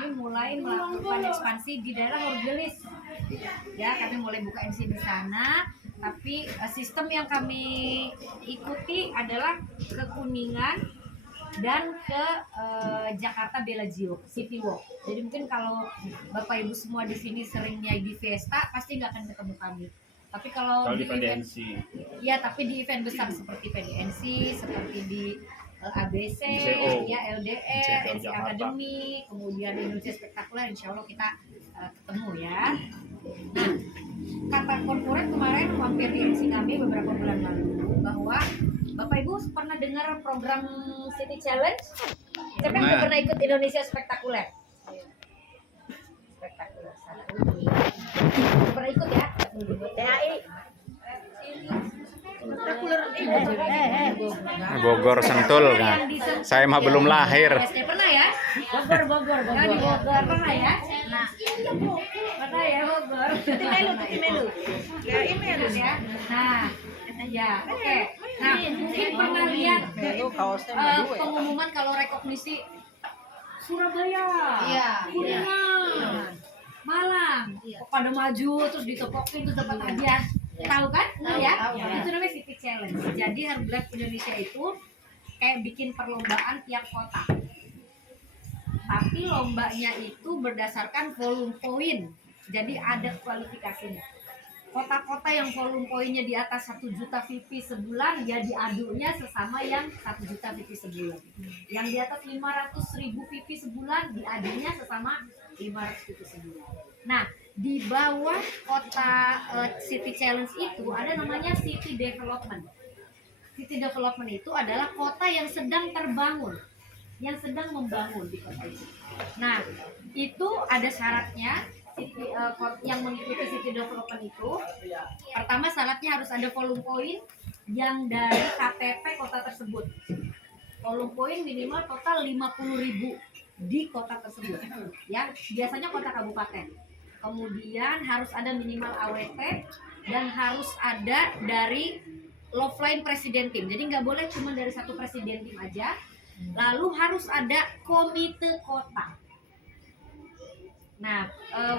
kami mulai melakukan ekspansi di daerah Orgelis. Ya, kami mulai buka MC di sana. Tapi sistem yang kami ikuti adalah ke Kuningan dan ke Jakarta Bellagio City Walk. Jadi mungkin kalau Bapak Ibu semua di sini seringnya di Fiesta pasti nggak akan ketemu kami. Tapi kalau di event, ya tapi di event besar seperti PDNC, seperti di ABC, ya LDR, NC Academy, kemudian Indonesia Spektakuler, insya Allah kita ketemu ya. Nah, kata korporat kemarin mampir di MC kami beberapa bulan lalu bahwa Bapak Ibu pernah dengar program City Challenge? Siapa yang udah pernah ikut Indonesia Spektakuler? Spektakuler satu. Pernah ikut ya? TAI. Bogor Sentul kan. Saya mah belum lahir. Pernah ya? Bogor. Di Bogor pernah ya? Nah, pernah ya Bogor. Timelu. Ya ini harus ya. Nah, ya oke. Nah, mungkin pernah lihat pengumuman kalau rekognisi Surabaya, Kuningan, Malang, pada maju terus ditepokin terus dapat hadiah. Tahu kan? Ya. Itu namanya City Challenge. Jadi Herbalife Indonesia itu kayak bikin perlombaan tiap kota. Tapi lombanya itu berdasarkan volume poin. Jadi ada kualifikasinya. Kota-kota yang volume poinnya di atas 1 juta VP sebulan ya diadunya sesama yang 1 juta VP sebulan. Yang di atas 500.000 VP sebulan diadunya sesama 500 VP sebulan. Nah, di bawah kota City Challenge itu ada namanya City Development. City Development itu adalah kota yang sedang terbangun, yang sedang membangun di kota itu. Nah, itu ada syaratnya. Yang mengikuti City Development itu, pertama syaratnya harus ada volume poin yang dari KTP kota tersebut. Volume poin minimal total 50.000 di kota tersebut. Ya, biasanya kota kabupaten. Kemudian harus ada minimal AWT dan harus ada dari love line presiden tim. Jadi nggak boleh cuma dari satu presiden tim aja. Lalu harus ada komite kota. Nah,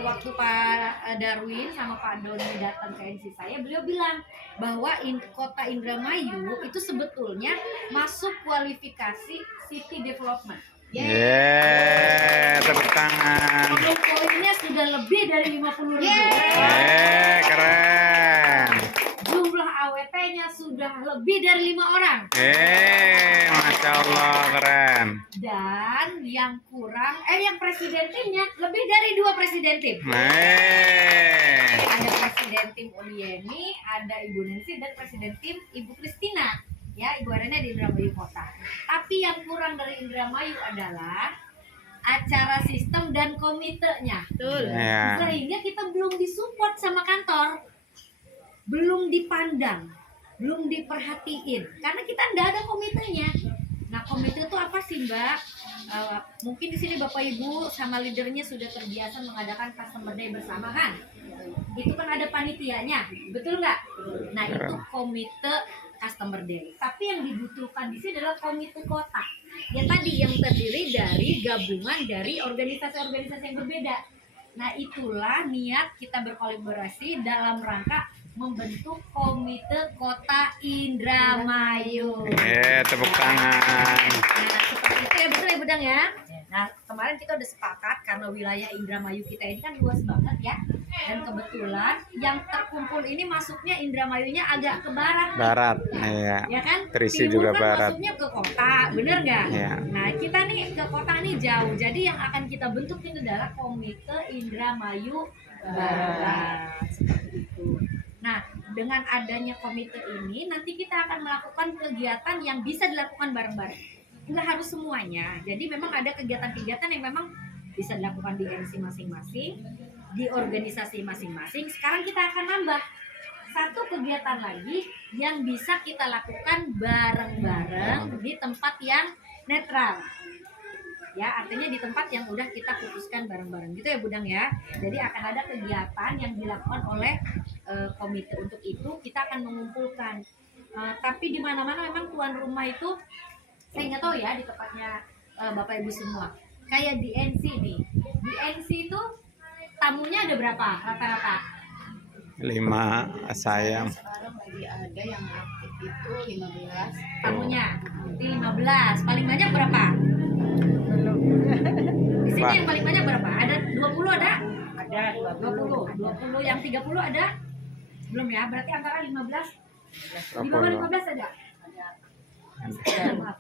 waktu Pak Darwin sama Pak Doni datang ke NC saya, beliau bilang bahwa kota Indramayu itu sebetulnya masuk kualifikasi City Development. Tepuk tangan. Poinnya sudah lebih dari 50.000. Keren. Jumlah AWT-nya sudah lebih dari 5 orang. Masya Allah, keren. Dan yang kurang, yang presiden timnya lebih dari 2 presiden tim. Ada presiden tim Olieni, ada Ibu Nancy, dan presiden tim Ibu Kristina. Ya, Ibu Arena di Indramayu Kota. Tapi yang kurang dari Indramayu adalah acara sistem dan komitenya. Sehingga kita belum disupport sama kantor, belum dipandang, belum diperhatiin, karena kita nggak ada komitenya. Nah, komite itu apa sih, Mbak? Mungkin di sini Bapak Ibu sama leadernya sudah terbiasa mengadakan customer day bersama kan? Itu kan ada panitianya, betul nggak? Nah, itu komite customer day. Tapi yang dibutuhkan di sini adalah komite kota. Yang tadi yang terdiri dari gabungan dari organisasi-organisasi yang berbeda. Nah, itulah niat kita berkolaborasi dalam rangka membentuk komite kota Indramayu. Tepuk tangan. Nah, seperti itu ya, betul ya Budang ya. Nah, kemarin kita udah sepakat karena wilayah Indramayu kita ini kan luas banget ya. Dan kebetulan yang terkumpul ini masuknya Indramayunya agak ke barat. Iya. Ya kan? Terisi Timur juga kan barat. masuknya ke kota, bener nggak? Iya. Nah, kita nih ke kota nih jauh. Jadi yang akan kita bentuk ini adalah Komite Indramayu Barat. Seperti itu. Nah, dengan adanya komite ini, nanti kita akan melakukan kegiatan yang bisa dilakukan bareng-bareng. Nggak harus semuanya. Jadi memang ada kegiatan-kegiatan yang memang bisa dilakukan di MC masing-masing, di organisasi masing-masing. Sekarang kita akan nambah satu kegiatan lagi yang bisa kita lakukan bareng-bareng di tempat yang netral. Ya, artinya di tempat yang udah kita putuskan bareng-bareng gitu ya Budang ya. Jadi akan ada kegiatan yang dilakukan oleh komite. Untuk itu kita akan mengumpulkan tapi di mana-mana memang tuan rumah itu saya nggak tahu ya di tempatnya Bapak Ibu semua. Kayak di NC nih, tamunya ada berapa rata-rata? 5 saya. Sekarang lagi ada yang aktif itu 15. Tamunya di 15. Paling banyak berapa? Di sini Wah. yang paling banyak berapa? Ada 20 ada? Ada 20. Yang 30 ada? Belum ya? Berarti antara 15 di bawah 15 ada? Maaf.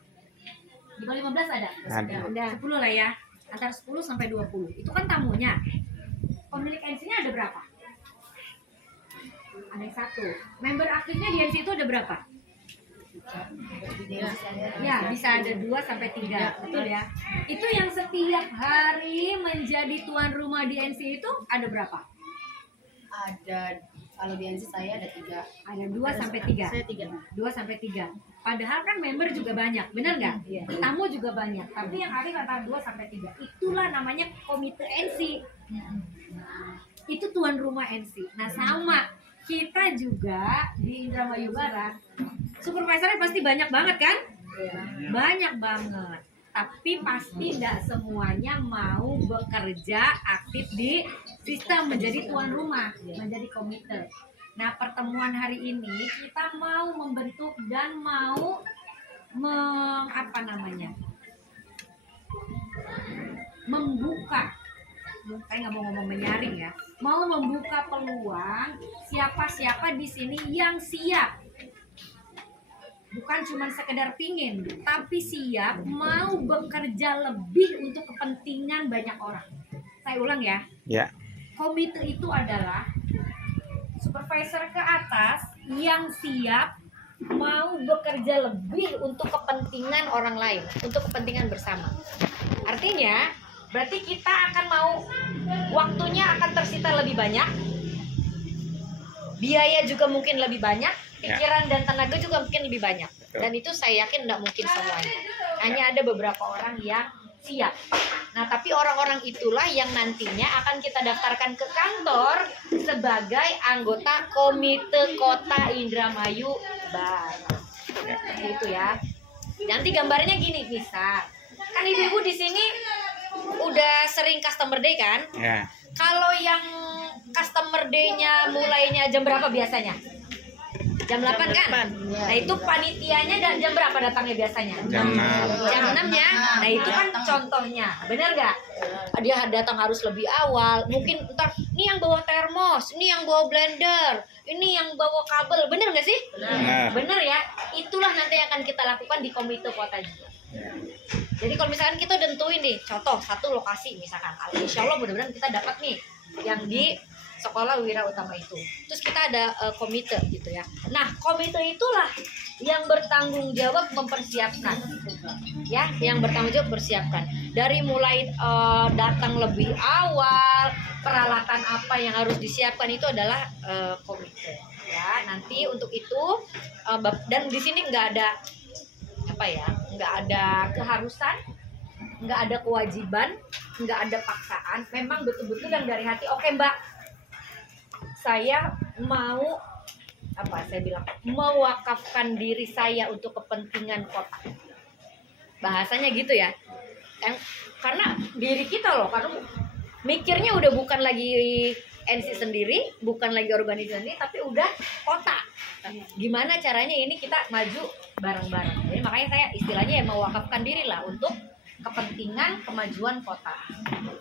Di bawah 15 ada? Ada. 10 lah ya. Antara 10 sampai 20. Itu kan tamunya. Pemilik NC-nya ada berapa? Ada yang 1. Member aktifnya di NC itu ada berapa? Ya, bisa ada 2 sampai 3. Betul ya. Itu yang setiap hari menjadi tuan rumah di NC itu ada berapa? Ada, kalau di NC saya ada 3. Ada 2 sampai 3. Saya 3. 2 sampai 3. Padahal kan member juga banyak, benar nggak? Iya. Tamu juga banyak, tapi yang aktif antara 2 sampai 3. Itulah namanya komite NC. Itu tuan rumah NC. Nah, sama kita juga di Indramayu Barat, supervisornya pasti banyak banget kan? Banyak banget. Tapi pasti nggak semuanya mau bekerja aktif di sistem menjadi tuan rumah, menjadi komite. Nah, pertemuan hari ini kita mau membentuk dan mau membuka, saya nggak mau ngomong menyaring ya, mau membuka peluang siapa-siapa di sini yang siap, bukan cuma sekedar pingin, tapi siap mau bekerja lebih untuk kepentingan banyak orang. Saya ulang ya. Ya. Komite itu adalah supervisor ke atas yang siap mau bekerja lebih untuk kepentingan orang lain, untuk kepentingan bersama. Artinya, berarti kita akan mau waktunya akan tersita lebih banyak, biaya juga mungkin lebih banyak, pikiran dan tenaga juga mungkin lebih banyak. Dan itu saya yakin tidak mungkin semuanya. Hanya ada beberapa orang yang siap. Nah, tapi orang-orang itulah yang nantinya akan kita daftarkan ke kantor sebagai anggota Komite Kota Indramayu Barat. Itu ya. Nanti gambarnya gini, bisa. Kan ibu-ibu di sini udah sering customer day kan? Ya. Kalau yang customer day-nya mulainya jam berapa biasanya? Jam 8 kan? Nah, itu panitianya dan jam berapa datangnya biasanya? Jam 6. Jam 6 ya. Nah, itu kan contohnya. Benar nggak? Dia datang harus lebih awal. Mungkin ntar ini yang bawa termos, ini yang bawa blender, ini yang bawa kabel. Benar nggak sih? Benar. Benar ya. Itulah nanti yang akan kita lakukan di komite kota juga. Jadi kalau misalkan kita tentuin nih, contoh satu lokasi misalkan, insya Allah mudah-mudahan kita dapat nih yang di Sekolah Wira Utama itu. Terus kita ada komite gitu ya. Nah, komite itulah yang bertanggung jawab mempersiapkan. Ya, yang bertanggung jawab bersiapkan. Dari mulai datang lebih awal, peralatan apa yang harus disiapkan itu adalah komite. Ya, nanti untuk itu dan di sini nggak ada nggak ada keharusan, nggak ada kewajiban, nggak ada paksaan. Memang betul-betul yang dari hati. Oke, Mbak, saya mau mewakafkan diri saya untuk kepentingan kota. Bahasanya gitu ya. Karena diri kita loh, karena mikirnya udah bukan lagi NC sendiri, bukan lagi organisasi sendiri, tapi udah kota. Gimana caranya ini kita maju bareng-bareng. Jadi makanya saya istilahnya ya mewakafkan diri lah untuk kepentingan kemajuan kota.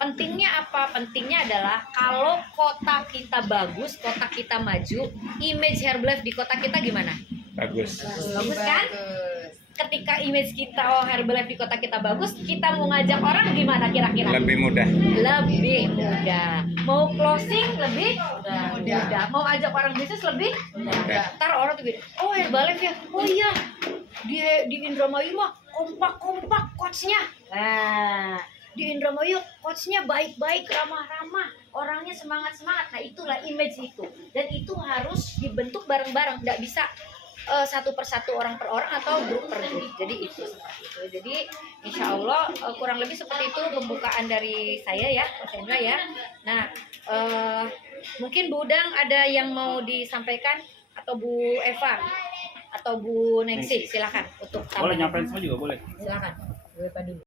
Pentingnya apa? Pentingnya adalah kalau kota kita bagus, kota kita maju, image Herbalife di kota kita gimana? Bagus. Bagus kan? Ketika image kita Herbalife di kota kita bagus, kita mau ngajak orang gimana kira-kira? Lebih mudah. Lebih mudah. Mau closing lebih mudah. Mau ajak orang bisnis lebih mudah. Ntar orang tuh gini, oh Herbalife ya? Oh iya, di Indramayu mah kompak-kompak coachnya. Nah, di Indramayu coachnya baik-baik, ramah-ramah, orangnya semangat-semangat. Nah, itulah image itu. Dan itu harus dibentuk bareng-bareng, nggak bisa satu persatu, orang per orang atau grup per grup. Jadi itu seperti itu. Jadi insya Allah kurang lebih seperti itu pembukaan dari saya ya, Mas Hendra ya. Nah, mungkin Bu Udang ada yang mau disampaikan atau Bu Eva atau Bu Nengsi, silakan untuk Boleh nyampein semua juga boleh. silakan. Bu Eva dulu.